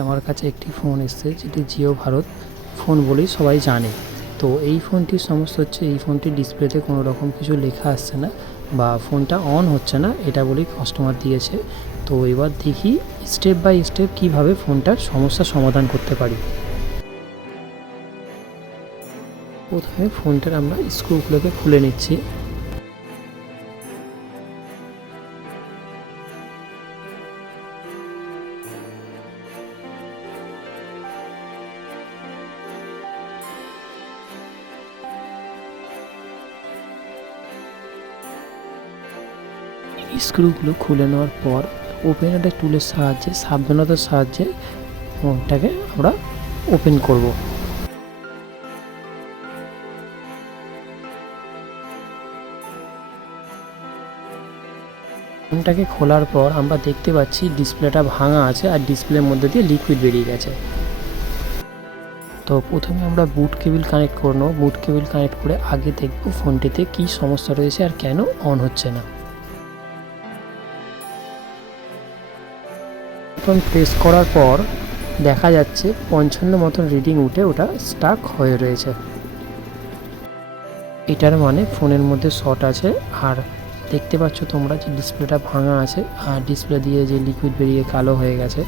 আমার কাছে একটি ফোন এসেছে যেটি জিও ভারত ফোন বলেই সবাই জানে। তো এই ফোনটির সমস্যা হচ্ছে এই ফোনটির ডিসপ্লেতে কোনো রকম কিছু লেখা আসছে না বা ফোনটা অন হচ্ছে না, এটা বলেই কাস্টমার দিয়েছে। তো এবার দেখি স্টেপ বাই স্টেপ কীভাবে ফোনটার সমস্যার সমাধান করতে পারি। প্রথমে ফোনটার আমরা স্ক্রুগুলোকে খুলে নিচ্ছি। স্ক্রুগুলো খুলে নেওয়ার পর ওপেনার টুলের সাহায্যে সাবধানতার সাহায্যে ফোনটাকে আমরা ওপেন করব। ফোনটাকে খোলার পর আমরা দেখতে পাচ্ছি ডিসপ্লেটা ভাঙা আছে আর ডিসপ্লের মধ্যে দিয়ে লিকুইড বেরিয়ে গেছে। তো প্রথমে আমরা বুট কেবিল কানেক্ট করে নেব। বুট কেবিল কানেক্ট করে আগে দেখব ফোনটিতে কী সমস্যা রয়েছে আর কেন অন হচ্ছে না। বাটন প্রেস করার পর দেখা যাচ্ছে 55 মতন রিডিং উঠে ওটা স্টাক হয়ে রয়েছে। এটার মানে ফোনের মধ্যে শর্ট আছে। আর দেখতে পাচ্ছ তোমরা যে ডিসপ্লেটা ভাঙা আছে আর ডিসপ্লে দিয়ে যে লিকুইড বেরিয়ে কালো হয়ে গেছে।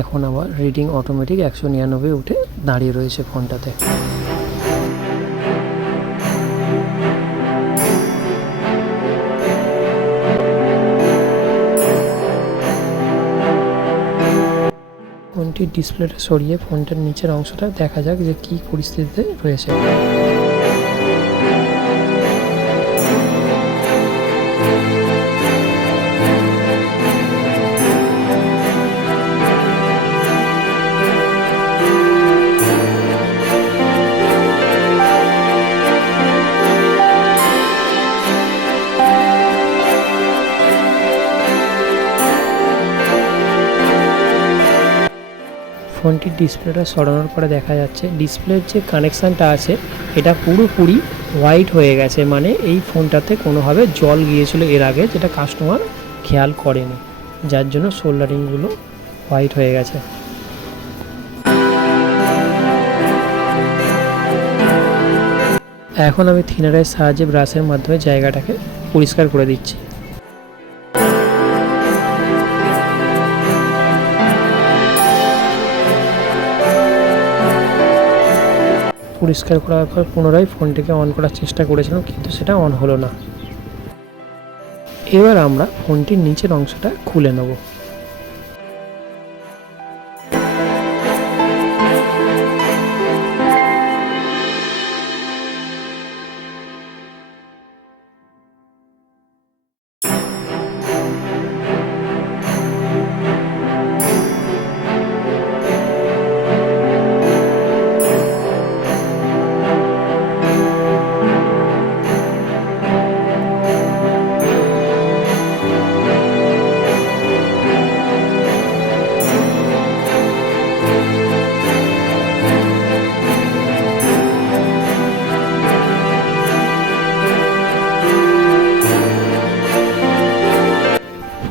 এখন আবার রিডিং অটোমেটিক 199 উঠে দাঁড়িয়ে রয়েছে ফোনটাতে। ফোনটির ডিসপ্লেটা সরিয়ে ফোনটার নিচের অংশটা দেখা যাক যে কী পরিস্থিতিতে রয়েছে। ফোনটির ডিসপ্লেটা সরানোর পরে দেখা যাচ্ছে ডিসপ্লের যে কানেকশানটা আছে এটা পুরোপুরি হোয়াইট হয়ে গেছে, মানে এই ফোনটাতে কোনোভাবে জল গিয়েছিল এর আগে, যেটা কাস্টমার খেয়াল করেনি, যার জন্য সোল্ডারিংগুলো হোয়াইট হয়ে গেছে। এখন আমি থিনারের সাহায্যে ব্রাশের মাধ্যমে জায়গাটাকে পরিষ্কার করে দিচ্ছি। পরিষ্কার করার পর পুনরায় ফোনটিকে অন করার চেষ্টা করেছিলাম, কিন্তু সেটা অন হলো না। এবার আমরা ফোনটির নিচের অংশটা খুলে নেব।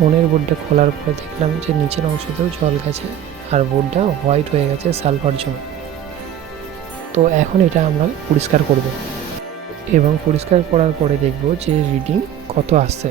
ফোনের বোর্ডটা খোলার পরে দেখলাম যে নিচের অংশতেও জল গেছে আর বোর্ডটা হোয়াইট হয়ে গেছে সালফার জমে। তো এখন এটা আমরা পরিষ্কার করব এবং পরিষ্কার করার পরে দেখব যে রিডিং কত আসছে।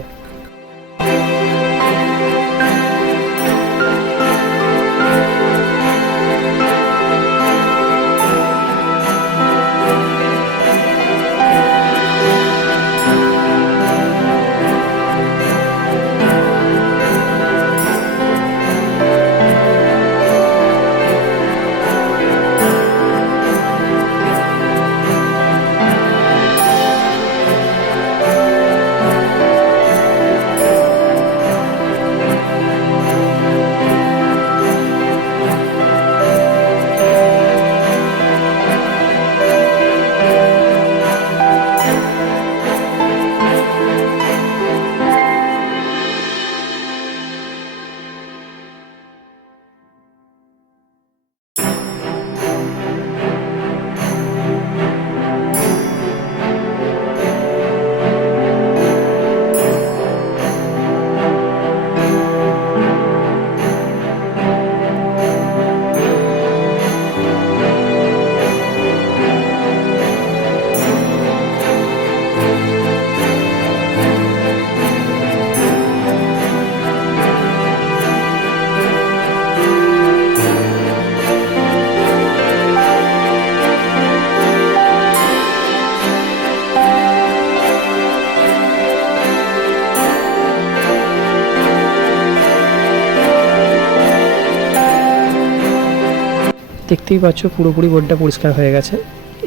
দেখতেই পাচ্ছ পুরোপুরি বোর্ডটা পরিষ্কার হয়ে গেছে।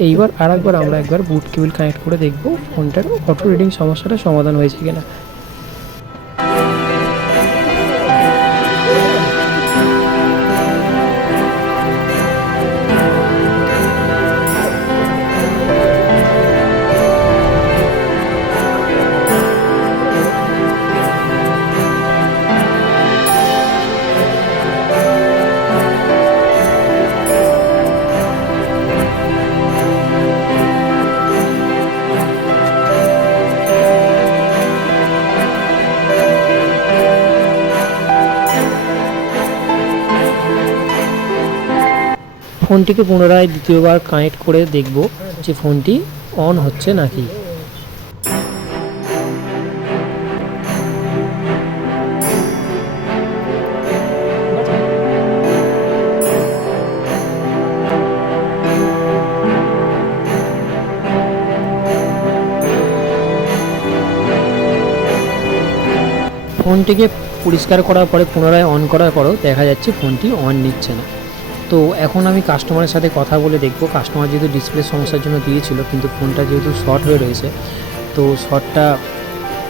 এইবার আরেকবার আমরা একবার বুট কেবল কানেক্ট করে দেখব ফোনটার অটো রিডিং সমস্যাটা সমাধান হয়েছে কিনা। ফোনটিকে পুনরায় দ্বিতীয়বার কানেক্ট করে দেখব যে ফোনটি অন হচ্ছে নাকি। ফোনটিকে পরিষ্কার করার পরে পুনরায় অন করার পরেও দেখা যাচ্ছে ফোনটি অন নিচ্ছে না। তো এখন আমি কাস্টমারের সাথে কথা বলে দেখব, কাস্টমার যেহেতু ডিসপ্লে সমস্যার জন্য দিয়েছিল, কিন্তু ফোনটা যেহেতু শর্ট হয়ে রয়েছে, তো শর্টটা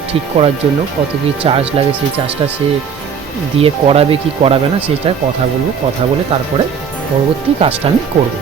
ঠিক করার জন্য কত কি চার্জ লাগে সেই চার্জটা সে দিয়ে করাবে কি করাবে না সেটা কথা বলবো, কথা বলে তারপরে পরবর্তী কাজটা আমি করব।